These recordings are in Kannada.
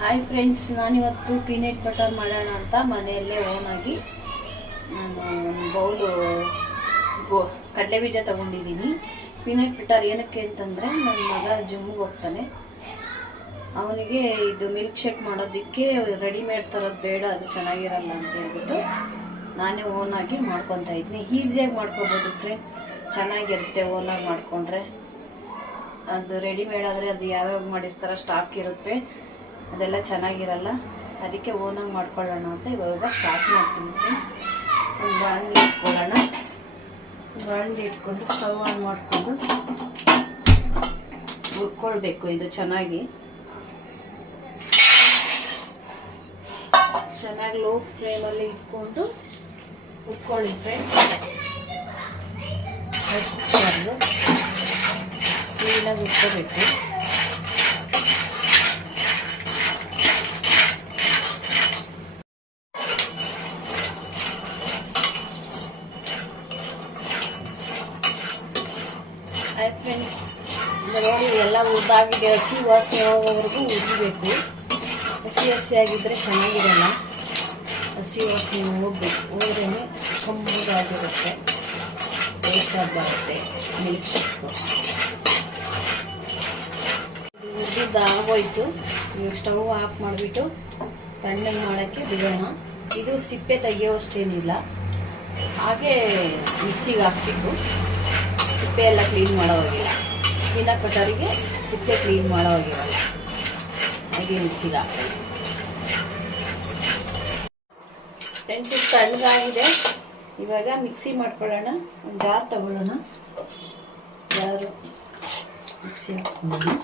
ಹಾಯ್ ಫ್ರೆಂಡ್ಸ್, ನಾನಿವತ್ತು ಪೀನಟ್ ಬಟರ್ ಮಾಡೋಣ ಅಂತ ಮನೆಯಲ್ಲೇ ಓನಾಗಿ ನಾನು ಒಂದು ಬೌಲು ಕಡಲೆ ಬೀಜ ತೊಗೊಂಡಿದ್ದೀನಿ. ಪೀನಟ್ ಬಟರ್ ಏನಕ್ಕೆ ಅಂತಂದರೆ ನನ್ನ ಮಗ ಜಿಮ್ಗೆ ಹೋಗ್ತಾನೆ, ಅವನಿಗೆ ಇದು ಮಿಲ್ಕ್ ಶೇಕ್ ಮಾಡೋದಕ್ಕೆ ರೆಡಿಮೇಡ್ ಥರದ್ದು ಬೇಡ, ಅದು ಚೆನ್ನಾಗಿರಲ್ಲ ಅಂತ ಹೇಳ್ಬಿಟ್ಟು ನಾನೇ ಓನಾಗಿ ಮಾಡ್ಕೊತಾ ಇದ್ದೀನಿ. ಈಸಿಯಾಗಿ ಮಾಡ್ಕೊಬೋದು ಫ್ರೆಂಡ್, ಚೆನ್ನಾಗಿರುತ್ತೆ ಓನಾಗಿ ಮಾಡಿಕೊಂಡ್ರೆ. ಅದು ರೆಡಿಮೇಡ್ ಆದರೆ ಅದು ಯಾವ್ಯಾವ ಮಾಡಿರ್ತಾರೋ ಸ್ಟಾಕ್ ಇರುತ್ತೆ, ಅದೆಲ್ಲ ಚೆನ್ನಾಗಿರಲ್ಲ. ಅದಕ್ಕೆ ಓನಾಗಿ ಮಾಡ್ಕೊಳ್ಳೋಣ ಅಂತ ಇವಾಗ ಸ್ಟಾರ್ಟ್ ಮಾಡ್ತೀನಿ. ಒಂದು ಬಾಣಲಿ ಇಟ್ಕೊಳ್ಳೋಣ. ಬಾಣಲಿ ಇಟ್ಕೊಂಡು ಸ್ಟವ್ ಆನ್ ಮಾಡಿಕೊಂಡು ಹುರ್ಕೊಳ್ಬೇಕು. ಇದು ಚೆನ್ನಾಗಿ ಲೋ ಫ್ಲೇಮಲ್ಲಿ ಇಟ್ಕೊಂಡು ಹುರ್ಕೊಳ್ಳಿ ಫ್ರೆಂಡ್ಸ್. ಕ್ಲೀನಾಗಿ ಹುರ್ಕೋಬೇಕು. ಹಾಯ್ ಫ್ರೆಂಡ್ಸ್, ನೋಡಿ ಎಲ್ಲ ಉದ್ದಾಗಿದೆ. ಹಸಿ ವಾಸನೆ ಹೋಗೋವರೆಗೂ ಉರಿಬೇಕು. ಹಸಿಯಾಗಿದ್ದರೆ ಚೆನ್ನಾಗಿರಲ್ಲ, ಹಸಿ ವಾಸನೆ ಹೋಗ್ಬೇಕು. ಹೋದ್ರೇ ಕಮ್ಮಗಾಗಿರುತ್ತೆ, ಟೇಸ್ಟಾಗಿ ಬರುತ್ತೆ ಮಿಲ್ಕ್ ಶೇಕು. ಉರಿದು ಆಗೋಯ್ತು. ಇವಾಗ ಸ್ಟವ್ ಆಫ್ ಮಾಡಿಬಿಟ್ಟು ತಣ್ಣಗೆ ಮಾಡೋಕ್ಕೆ ಬಿಡೋಣ. ಇದು ಸಿಪ್ಪೆ ತೆಗಿಯೋಷ್ಟೇನಿಲ್ಲ, ಹಾಗೆ ಮಿಕ್ಸಿಗೆ ಹಾಕ್ಬೇಕು. ಸಿಪ್ಪೆ ಎಲ್ಲ ಕ್ಲೀನ್ ಮಾಡೋವಾಗಿಲ್ಲ. ಪೀನಟ್ ಬಟರಿಗೆ ಸಿಪ್ಪೆ ಕ್ಲೀನ್ ಮಾಡೋವಾಗಿರಲ್ಲ, ಹಾಗೆ ಮಿಕ್ಸಿಗೆ ಹಾಕ್ಬೇಕು. ಫ್ರೆಂಡ್ಸ್, ಇದು ತಣ್ಣಗಾಗಿದೆ. ಇವಾಗ ಮಿಕ್ಸಿ ಮಾಡ್ಕೊಳ್ಳೋಣ. ಒಂದು ಜಾರ್ ತಗೊಳ್ಳೋಣ. ಜಾರು ಮಿಕ್ಸಿ ಹಾಕ್ಕೊಳ್ಳೋಣ.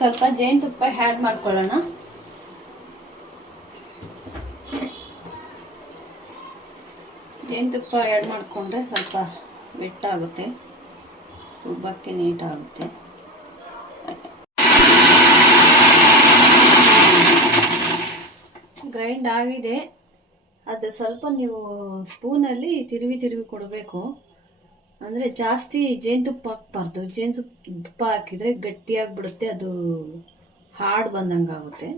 ಸ್ವಲ್ಪ ಜೇನುತುಪ್ಪ ಆ್ಯಡ್ ಮಾಡ್ಕೊಳ್ಳೋಣ. ಜೇನುತುಪ್ಪ ಆ್ಯಡ್ ಮಾಡಿಕೊಂಡ್ರೆ ಸ್ವಲ್ಪ ವೆಟ್ಟಾಗುತ್ತೆ, ರುಬ್ಬಕ್ಕೆ ನೀಟಾಗುತ್ತೆ. ಗ್ರೈಂಡ್ ಆಗಿದೆ. ಅದು ಸ್ವಲ್ಪ ನೀವು ಸ್ಪೂನಲ್ಲಿ ತಿರುವಿ ಕೊಡಬೇಕು. ಅಂದರೆ ಜಾಸ್ತಿ ಜೇನುತುಪ್ಪ ಹಾಕ್ಬಾರ್ದು. ಜೇನುತುಪ್ಪ ಹಾಕಿದರೆ ಗಟ್ಟಿಯಾಗಿಬಿಡುತ್ತೆ, ಅದು ಹಾರ್ಡ್ ಬಂದಂಗೆ ಆಗುತ್ತೆ.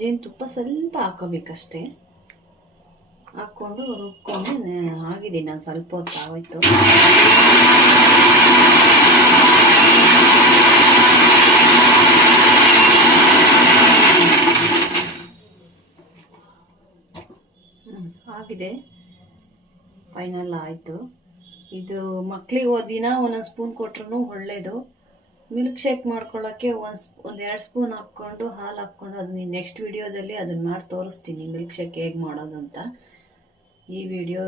ಜೇನುತುಪ್ಪ ಸ್ವಲ್ಪ ಹಾಕೋಬೇಕಷ್ಟೇ. ಹಾಕ್ಕೊಂಡು ರುಬ್ಕೊಂಡು ಆಗಿದೆ. ನಾನು ಸ್ವಲ್ಪ ಹೊತ್ತು ಆಗೋಯ್ತು. ಆಗಿದೆ, ಫೈನಲ್ ಆಯಿತು. ಇದು ಮಕ್ಕಳಿಗೆ ದಿನ ಒಂದೊಂದು ಸ್ಪೂನ್ ಕೊಟ್ರೂ ಒಳ್ಳೆಯದು. ಮಿಲ್ಕ್ ಶೇಕ್ ಮಾಡ್ಕೊಳ್ಳೋಕ್ಕೆ ಒಂದು 2 ಸ್ಪೂನ್ ಹಾಕ್ಕೊಂಡು ಹಾಲು ಹಾಕ್ಕೊಂಡು, ಅದು ನೆಕ್ಸ್ಟ್ ವಿಡಿಯೋದಲ್ಲಿ ಅದನ್ನು ಮಾಡಿ ತೋರಿಸ್ತೀನಿ ಮಿಲ್ಕ್ ಶೇಕ್ ಹೇಗೆ ಮಾಡೋದು ಅಂತ. ಈ ವಿಡಿಯೋ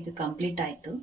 ಇದು ಕಂಪ್ಲೀಟ್ ಆಯಿತು.